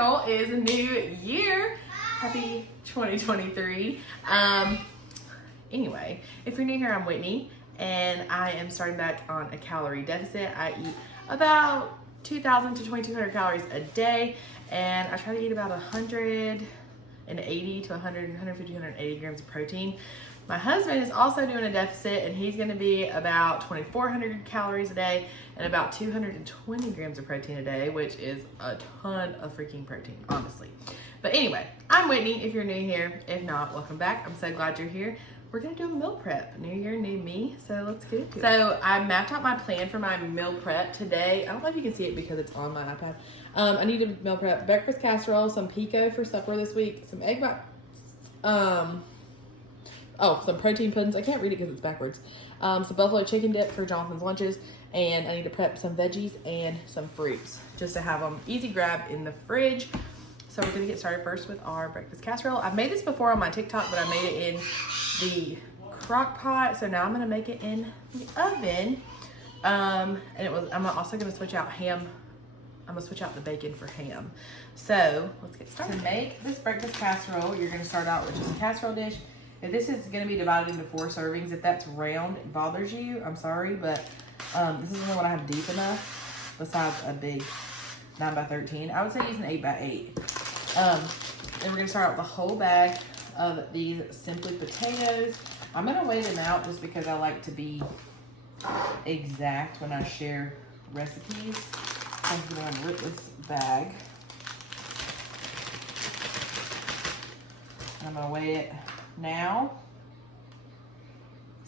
channel is a new year. Happy 2023. Anyway, if you're new here, I'm Whitney, and I am starting back on a calorie deficit. I eat about 2,000 to 2,200 calories a day, and I try to eat about 180 to 150, 180 grams of protein. My husband is also doing a deficit, and he's gonna be about 2,400 calories a day and about 220 grams of protein a day, which is a ton of freaking protein, honestly. But anyway, I'm Whitney, if you're new here. If not, welcome back. I'm so glad you're here. We're gonna do a meal prep. New year, new me, so let's get into it. So I mapped out my plan for my meal prep today. I don't know if you can see it because it's on my iPad. I need to meal prep breakfast casserole, some pico for supper this week, some egg white, some protein puddings. I can't read it because it's backwards. Some buffalo chicken dip for Jonathan's lunches, and I need to prep some veggies and some fruits just to have them easy grab in the fridge. So we're gonna get started first with our breakfast casserole. I've made this before on my TikTok, but I made it in the crock pot. So now I'm gonna make it in the oven. I'm also gonna switch out ham. I'm gonna switch out the bacon for ham. So let's get started. To make this breakfast casserole, you're gonna start out with just a casserole dish. If this is gonna be divided into 4 servings, if that's round, it bothers you, I'm sorry, but this is the only one I have deep enough besides a big 9x13. I would say use an 8x8. And we're gonna start out with a whole bag of these Simply potatoes. I'm gonna weigh them out just because I like to be exact when I share recipes. I'm gonna rip this bag. And I'm gonna weigh it now.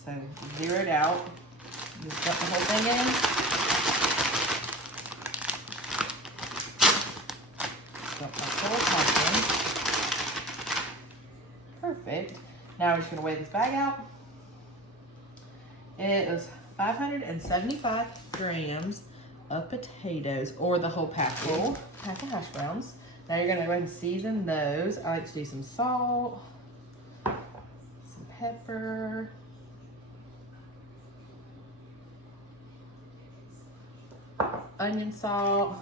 So zero it out. Just dump the whole thing in. Dump my whole pumpkin. Perfect. Now we're just gonna weigh this bag out. It is 575 grams of potatoes, or the whole pack of hash browns. Now you're gonna go ahead and season those. I like to do some salt, some pepper, onion salt,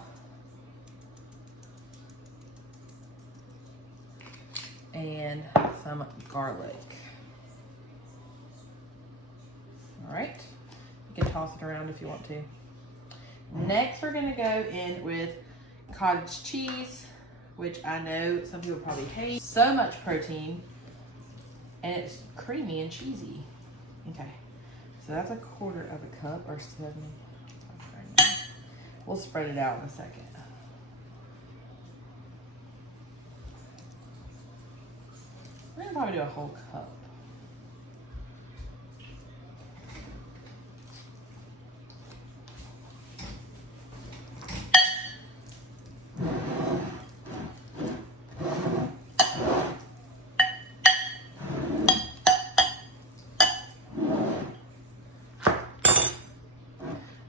and some garlic. All right, you can toss it around if you want to. Next, we're gonna go in with cottage cheese, which I know some people probably hate. So much protein, and it's creamy and cheesy. Okay, so that's 1/4 of a cup, or 7. We'll spread it out in a second. We're gonna probably do a whole cup.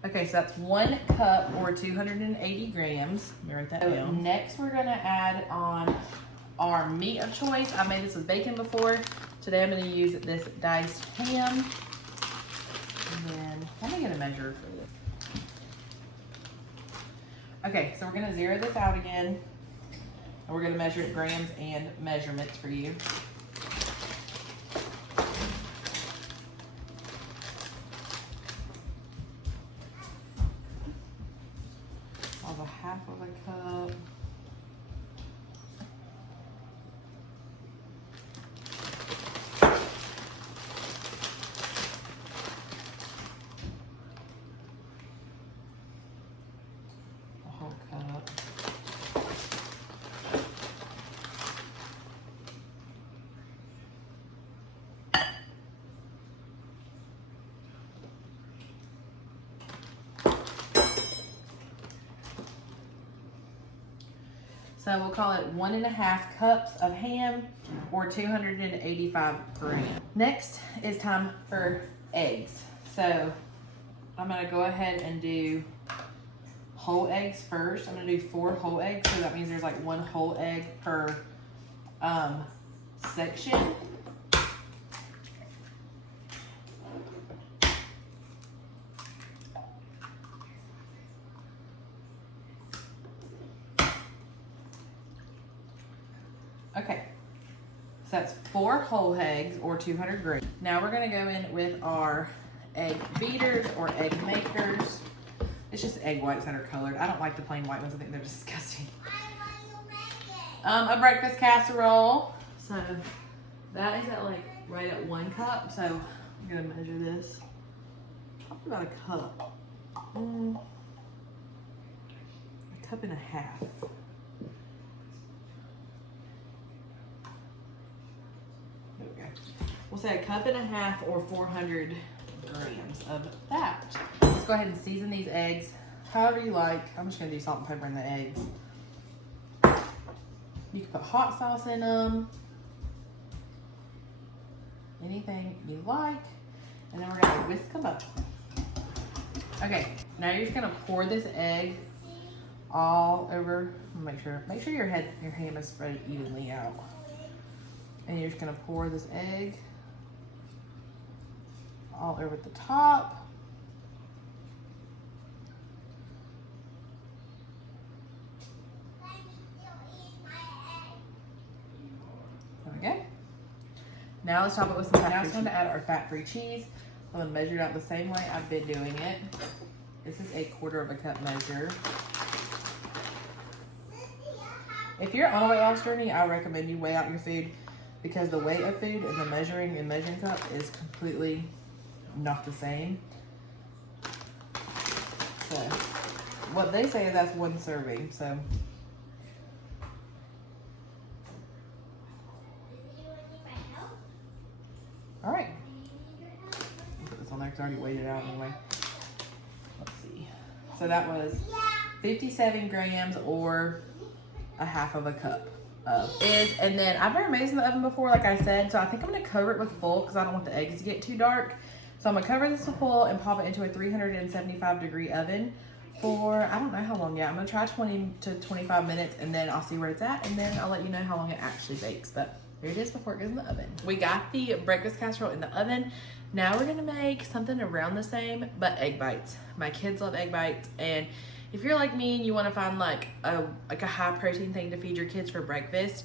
Okay, so that's 1 cup or 280 grams. Let me write that down. Next, we're gonna add on our meat of choice. I made this with bacon before. Today, I'm gonna use this diced ham. And then, let me get a measure for this. Okay, so we're gonna zero this out again. And we're gonna measure it grams and measurements for you. Of 1/2 cup. A whole cup. So we'll call it 1.5 cups of ham, or 285 grams. Next is time for eggs. So I'm gonna go ahead and do whole eggs first. I'm gonna do 4 whole eggs, so that means there's like 1 whole egg per section. Okay, so that's 4 whole eggs or 200 grams. Now we're gonna go in with our egg beaters or egg makers. It's just egg whites that are colored. I don't like the plain white ones. I think they're disgusting. A breakfast casserole. So that is at like right at 1 cup. So I'm gonna measure this. Probably about a cup. A cup and a half. There we go. We'll say a cup and a half or 400 grams of that. Let's go ahead and season these eggs however you like. I'm just gonna do salt and pepper in the eggs. You can put hot sauce in them. Anything you like. And then we're gonna whisk them up. Okay, now you're just gonna pour this egg all over. Make sure your ham is spread evenly out. And you're just gonna pour this egg all over the top. There we go. Now let's top it with some fat. Now it's time to add our fat-free cheese. I'm gonna measure it out the same way I've been doing it. This is a 1/4 cup measure. If you're on a weight loss journey, I recommend you weigh out your food because the weight of food and the measuring cup is completely not the same. So what they say is that's 1 serving. So all right. Put this on there because I already weighed it out anyway. Let's see. So that was 57 grams or a half of a cup of eggs. And then I've never made this in the oven before, like I said, so I think I'm gonna cover it with foil because I don't want the eggs to get too dark. So I'm gonna cover this with foil and pop it into a 375-degree oven for, I don't know how long yet. I'm gonna try 20 to 25 minutes and then I'll see where it's at and then I'll let you know how long it actually bakes. But here it is before it goes in the oven. We got the breakfast casserole in the oven. Now we're gonna make something around the same, but egg bites. My kids love egg bites, and if you're like me and you wanna find like a high protein thing to feed your kids for breakfast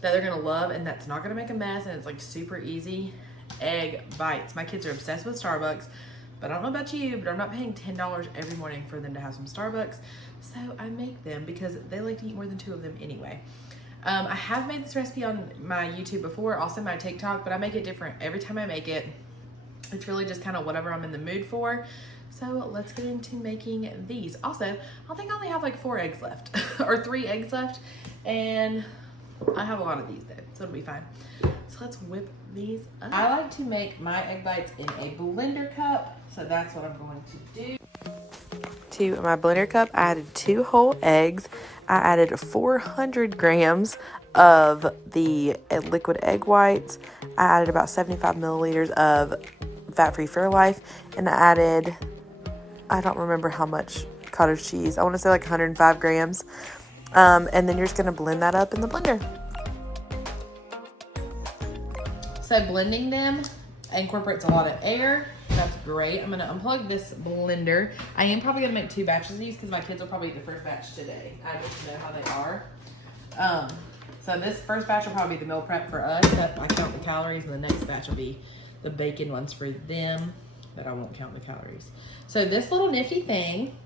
that they're gonna love and that's not gonna make a mess and it's like super easy, egg bites. My kids are obsessed with Starbucks, but I don't know about you, but I'm not paying $10 every morning for them to have some Starbucks. So I make them because they like to eat more than 2 of them anyway. I have made this recipe on my YouTube before, also my TikTok, but I make it different every time I make it. It's really just kind of whatever I'm in the mood for. So let's get into making these. Also, I think I only have like 4 eggs left or 3 eggs left, and I have a lot of these though, so it'll be fine. So let's whip these up. I like to make my egg bites in a blender cup, so that's what I'm going to do. To my blender cup, I added 2 whole eggs. I added 400 grams of the liquid egg whites. I added about 75 milliliters of fat-free Fairlife, and I added, I don't remember how much cottage cheese. I want to say like 105 grams. And then you're just going to blend that up in the blender. So blending them incorporates a lot of air. That's great. I'm going to unplug this blender. I am probably going to make 2 batches of these because my kids will probably eat the first batch today. I just know how they are. So this first batch will probably be the meal prep for us. That I count the calories, and the next batch will be the bacon ones for them that I won't count the calories. So this little nifty thing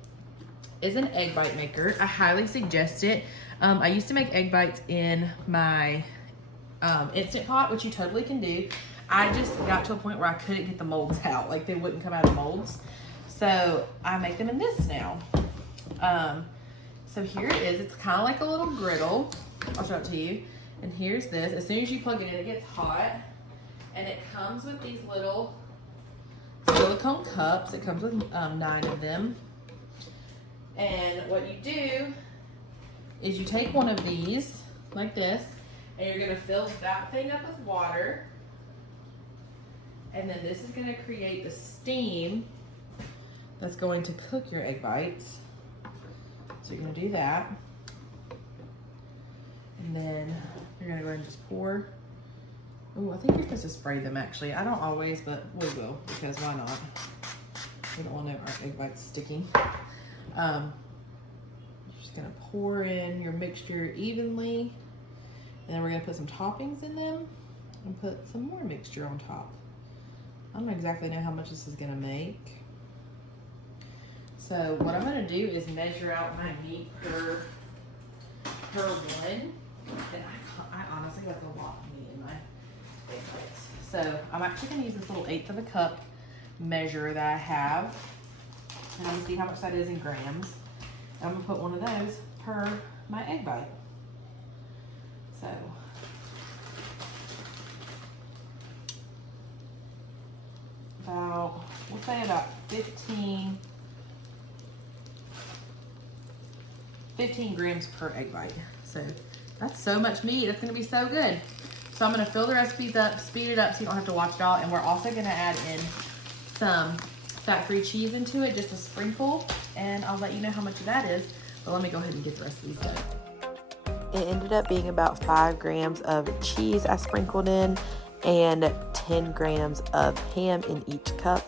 is an egg bite maker. I highly suggest it. I used to make egg bites in my Instant Pot, which you totally can do. I just got to a point where I couldn't get the molds out. Like they wouldn't come out of molds. So I make them in this now. So here it is. It's kind of like a little griddle. I'll show it to you. And here's this. As soon as you plug it in, it gets hot. And it comes with these little silicone cups. It comes with 9 of them. And what you do is you take one of these, like this, and you're gonna fill that thing up with water. And then this is gonna create the steam that's going to cook your egg bites. So you're gonna do that. And then you're gonna go ahead and just pour. Oh, I think you're supposed to spray them actually. I don't always, but we will, because why not? We don't want our egg bites sticking. You're just gonna pour in your mixture evenly. And then we're gonna put some toppings in them and put some more mixture on top. I don't exactly know how much this is gonna make. So what I'm gonna do is measure out my meat per one. And I honestly like a lot of meat in my egg bites. So I'm actually gonna use this little 1/8 of a cup measure that I have. And I'm gonna see how much that is in grams. I'm gonna put one of those per my egg bite. So about, we'll say about 15 grams per egg bite. So that's so much meat. It's gonna be so good. So I'm gonna fill the recipes up, speed it up so you don't have to watch it all. And we're also gonna add in some fat-free cheese into it, just a sprinkle. And I'll let you know how much of that is. But let me go ahead and get the rest of these done. It ended up being about 5 grams of cheese I sprinkled in and 10 grams of ham in each cup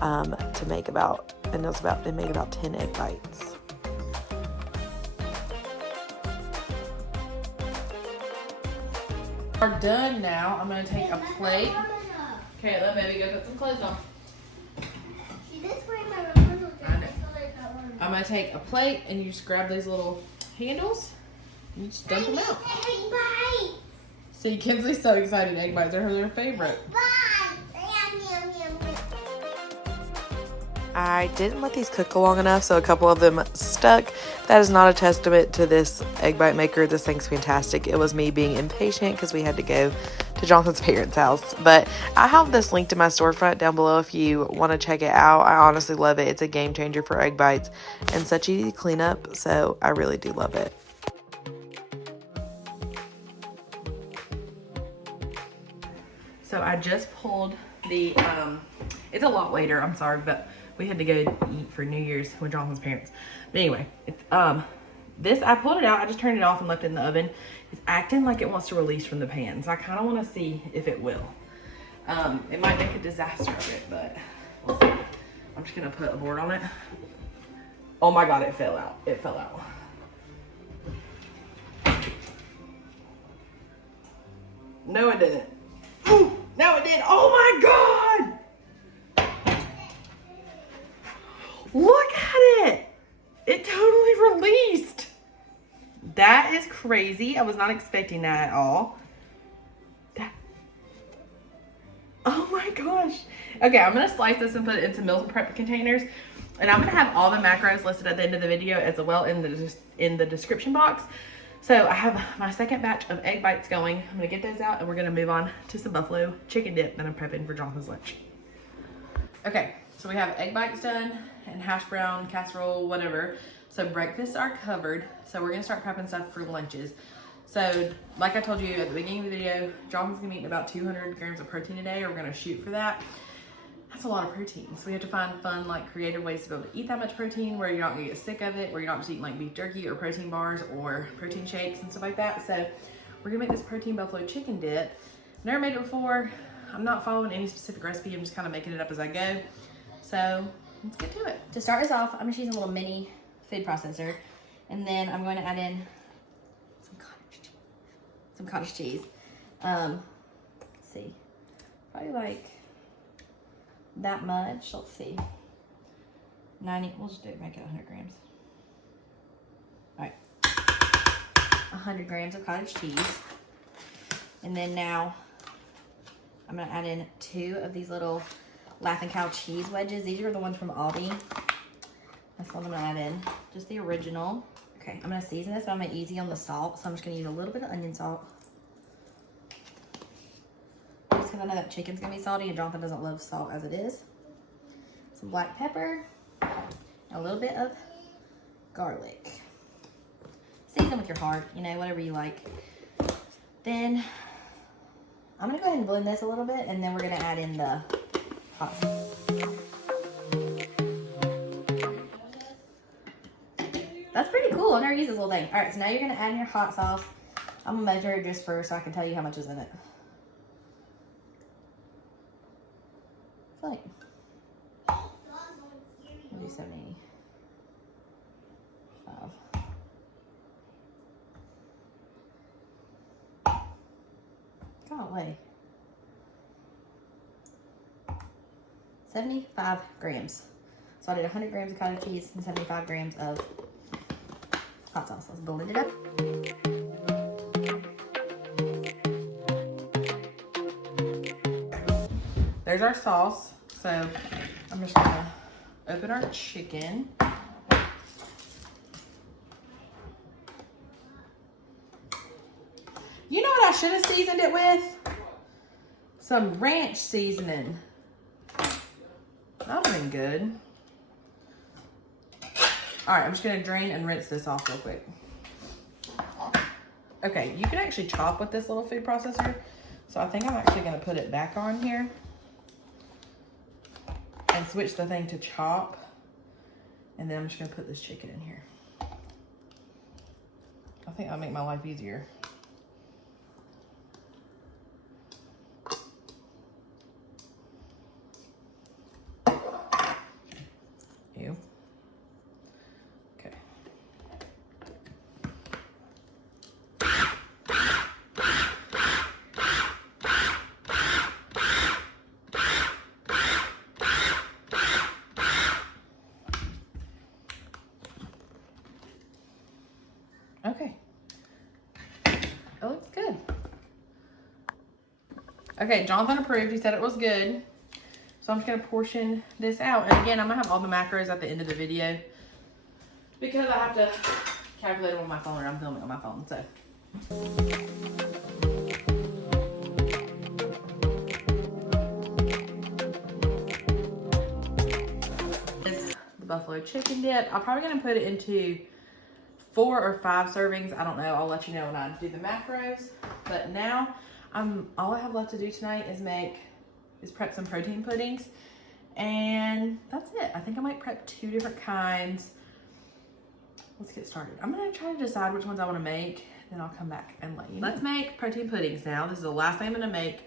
to make about, and it made about 10 egg bites. Are done now. I'm gonna take a plate. Okay, let baby go put some clothes on. I'm gonna take a plate and you just grab these little handles and you just dump them out. See, Kinsley's so excited. Egg bites are their favorite. I didn't let these cook long enough, so a couple of them stuck. That is not a testament to this egg bite maker. This thing's fantastic. It was me being impatient because we had to go to Jonathan's parents' house. But I have this linked to my storefront down below if you want to check it out. I honestly love it. It's a game changer for egg bites and such easy cleanup, so I really do love it. So I just pulled the, it's a lot later, I'm sorry, but we had to go eat for New Year's with Jonathan's parents. But anyway, this, I pulled it out, I just turned it off and left it in the oven. It's acting like it wants to release from the pan, so I kind of want to see if it will. It might make a disaster of it, but we'll see. I'm just gonna put a board on it. Oh my God, it fell out. It fell out. No, it didn't. Ooh, no, it did. Oh my God! Look at it! It totally released. That is crazy. I was not expecting that at all. Oh my gosh. Okay, I'm gonna slice this and put it into meal prep containers. And I'm gonna have all the macros listed at the end of the video as well in the description box. So I have my second batch of egg bites going. I'm gonna get those out and we're gonna move on to some buffalo chicken dip that I'm prepping for Jonathan's lunch. Okay, so we have egg bites done and hash brown, casserole, whatever. So breakfasts are covered. So we're gonna start prepping stuff for lunches. So like I told you at the beginning of the video, Jonathan's gonna be eating about 200 grams of protein a day, or we're gonna shoot for that. That's a lot of protein. So we have to find fun, like creative ways to be able to eat that much protein where you're not gonna get sick of it, where you're not just eating like beef jerky or protein bars or protein shakes and stuff like that. So we're gonna make this protein buffalo chicken dip. Never made it before. I'm not following any specific recipe. I'm just kind of making it up as I go. So let's get to it. To start us off, I'm just using a little mini food processor. And then I'm going to add in some cottage cheese. Let's see, probably like that much. Let's see, 90, we'll just do it, make it 100 grams. All right, 100 grams of cottage cheese. And then now I'm gonna add in 2 of these little Laughing Cow cheese wedges. These are the ones from Aldi. That's what I'm gonna add in, just the original. Okay, I'm gonna season this, but I'm gonna easy on the salt, so I'm just gonna use a little bit of onion salt. Just because I know that chicken's gonna be salty and Jonathan doesn't love salt as it is. Some black pepper, and a little bit of garlic. Season with your heart, you know, whatever you like. Then I'm gonna go ahead and blend this a little bit, and then we're gonna add in the hot sauce. That's pretty cool. I've never used this little thing. All right, so now you're gonna add in your hot sauce. I'm gonna measure it just first so I can tell you how much is in it. Like, maybe 75. Golly. 75 grams. So I did 100 grams of cottage cheese and 75 grams of hot sauce. Let's blend it up. There's our sauce. So I'm just gonna open our chicken. You know what I should have seasoned it with? Some ranch seasoning. That would have been good. All right, I'm just gonna drain and rinse this off real quick. Okay, you can actually chop with this little food processor. So I think I'm actually gonna put it back on here and switch the thing to chop. And then I'm just gonna put this chicken in here. I think that'll make my life easier. Ew. Okay. Okay. It looks good. Okay, Jonathan approved. He said it was good. So I'm just gonna portion this out. And again, I'm gonna have all the macros at the end of the video because I have to calculate them on my phone, or I'm filming on my phone, so. The buffalo chicken dip. I'm probably gonna put it into 4 or 5 servings. I don't know. I'll let you know when I do the macros. But now, all I have left to do tonight is prep some protein puddings. And that's it. I think I might prep 2 different kinds. Let's get started. I'm gonna try to decide which ones I wanna make, then I'll come back and let you know. Let's make protein puddings now. This is the last thing I'm gonna make.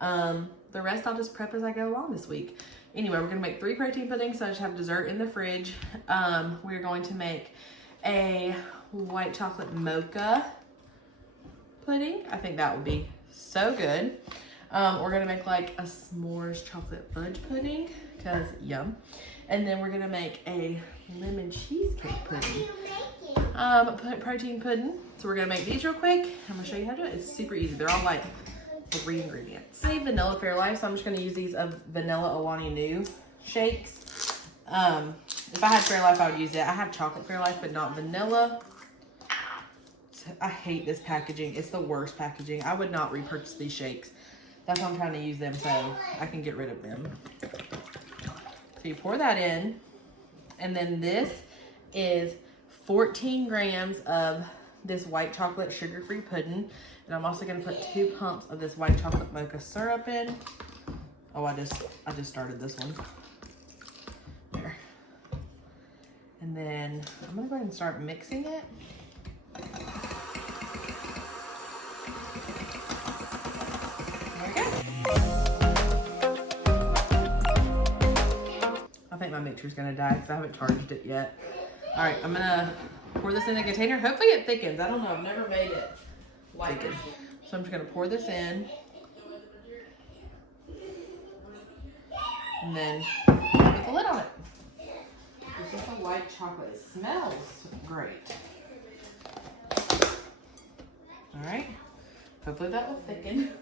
The rest I'll just prep as I go along this week. Anyway, we're gonna make 3 protein puddings, so I just have dessert in the fridge. We're going to make a white chocolate mocha pudding. I think that would be so good. We're gonna make like a s'mores chocolate fudge pudding, cause yum. And then we're gonna make a lemon cheesecake pudding. Protein pudding. So we're gonna make these real quick. I'm gonna show you how to do it. It's super easy. They're all like 3 ingredients. I need vanilla Fairlife, so I'm just gonna use these of vanilla Alani Nu shakes. If I had Fairlife, I would use it. I have chocolate Fairlife, but not vanilla. I hate this packaging. It's the worst packaging. I would not repurchase these shakes. That's why I'm trying to use them, so I can get rid of them. So you pour that in, and then this is 14 grams of this white chocolate sugar-free pudding. And I'm also gonna put 2 pumps of this white chocolate mocha syrup in. Oh, I just started this one. There. And then I'm gonna go ahead and start mixing it. There we go. I think my mixer's gonna die because I haven't charged it yet. All right, I'm gonna pour this in a container. Hopefully it thickens. I don't know, I've never made it like it. So I'm just gonna pour this in. And then put the lid on it. It's just a white chocolate. It smells great. All right. Hopefully that will thicken.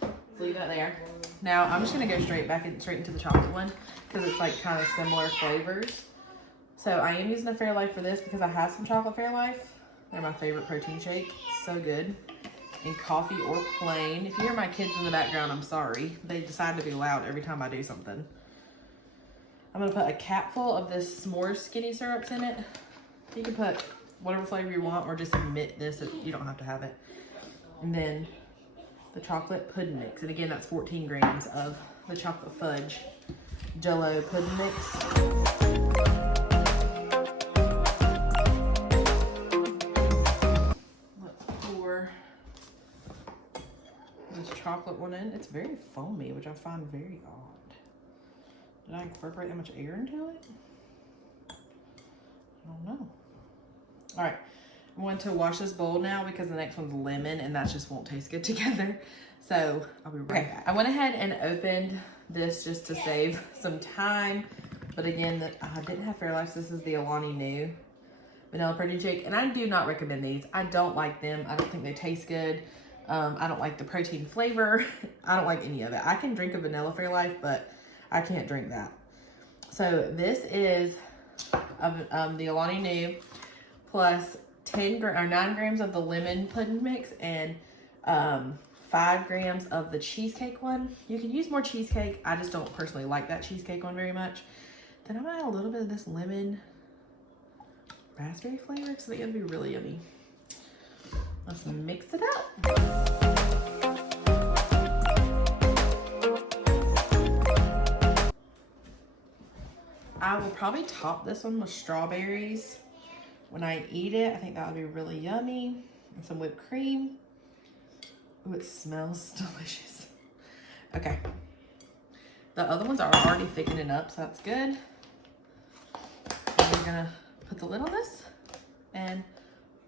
Let's leave that there. Now I'm just gonna go straight into the chocolate one because it's like kind of similar flavors. So I am using a Fairlife for this because I have some chocolate Fairlife. They're my favorite protein shake. So good. In coffee or plain. If you hear my kids in the background, I'm sorry. They decide to be loud every time I do something. I'm gonna put a capful of this s'mores skinny syrups in it. You can put whatever flavor you want or just omit this if you don't have to have it. And then the chocolate pudding mix. And again, that's 14 grams of the chocolate fudge Jell-O pudding mix. Chocolate one in. It's very foamy, which I find very odd. Did I incorporate that much air into it? I don't know. All right, want to wash this bowl now because the next one's lemon and that just won't taste good together. So I'll be right back. I went ahead and opened this just to save some time. But again, I didn't have Fairlife. This is the Alani Nu vanilla protein shake. And I do not recommend these. I don't like them. I don't think they taste good. I don't like the protein flavor. I don't like any of it. I can drink a vanilla Fairlife, but I can't drink that. So this is the Alani Nu plus 9 grams of the lemon pudding mix and 5 grams of the cheesecake one. You can use more cheesecake. I just don't personally like that cheesecake one very much. Then I'm gonna add a little bit of this lemon raspberry flavor because I think it'll be really yummy. Let's mix it up. I will probably top this one with strawberries when I eat it. I think that would be really yummy. And some whipped cream. Ooh, it smells delicious. Okay. The other ones are already thickening up, so that's good. And we're gonna put the lid on this and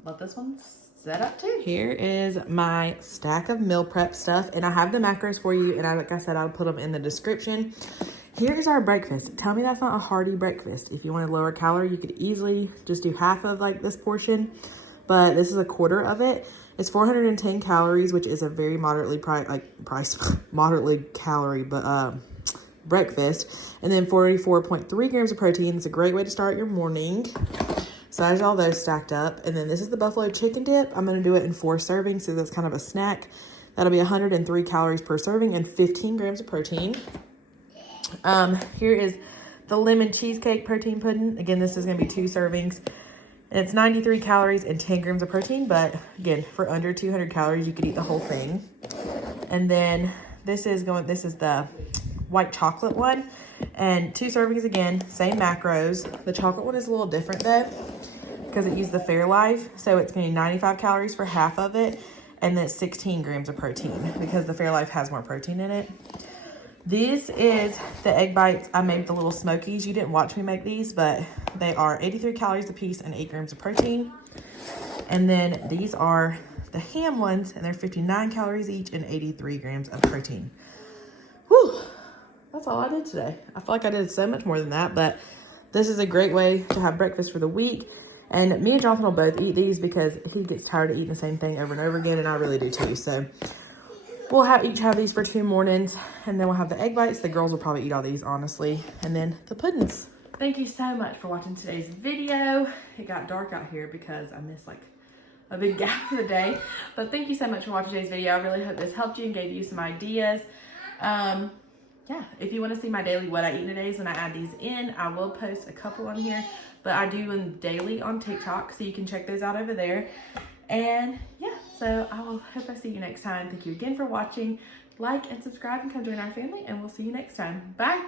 let this one set up too. Here is my stack of meal prep stuff, and I have the macros for you, and like I said, I'll put them in the description. Here's our breakfast. Tell me that's not a hearty breakfast. If you want a lower calorie, you could easily just do half of like this portion, but this is a quarter of it. It's 410 calories, which is a very moderately moderately calorie, but breakfast. And then 44.3 grams of protein. It's a great way to start your morning. So I have all those stacked up. And then this is the buffalo chicken dip. I'm gonna do it in 4 servings, so that's kind of a snack. That'll be 103 calories per serving and 15 grams of protein. Here is the lemon cheesecake protein pudding. Again, this is gonna be 2 servings. And it's 93 calories and 10 grams of protein, but again, for under 200 calories, you could eat the whole thing. And then this is the white chocolate one, and 2 servings again, same macros. The chocolate one is a little different though, because it used the Fairlife, so it's gonna be 95 calories for half of it, and then 16 grams of protein, because the Fairlife has more protein in it. This is the egg bites I made with the little smokies. You didn't watch me make these, but they are 83 calories a piece and 8 grams of protein. And then these are the ham ones, and they're 59 calories each and 83 grams of protein. Whew, that's all I did today. I feel like I did so much more than that, but this is a great way to have breakfast for the week. And me and Jonathan will both eat these because he gets tired of eating the same thing over and over again, and I really do too. So we'll each have these for 2 mornings, and then we'll have the egg bites. The girls will probably eat all these, honestly. And then the puddings. Thank you so much for watching today's video. It got dark out here because I missed like a big gap of the day. But thank you so much for watching today's video. I really hope this helped you and gave you some ideas. Yeah, if you want to see my daily what I eat in a day when I add these in, I will post a couple on here. But I do them daily on TikTok, so you can check those out over there. And yeah, so I will hope I see you next time. Thank you again for watching. Like and subscribe and come join our family, and we'll see you next time. Bye.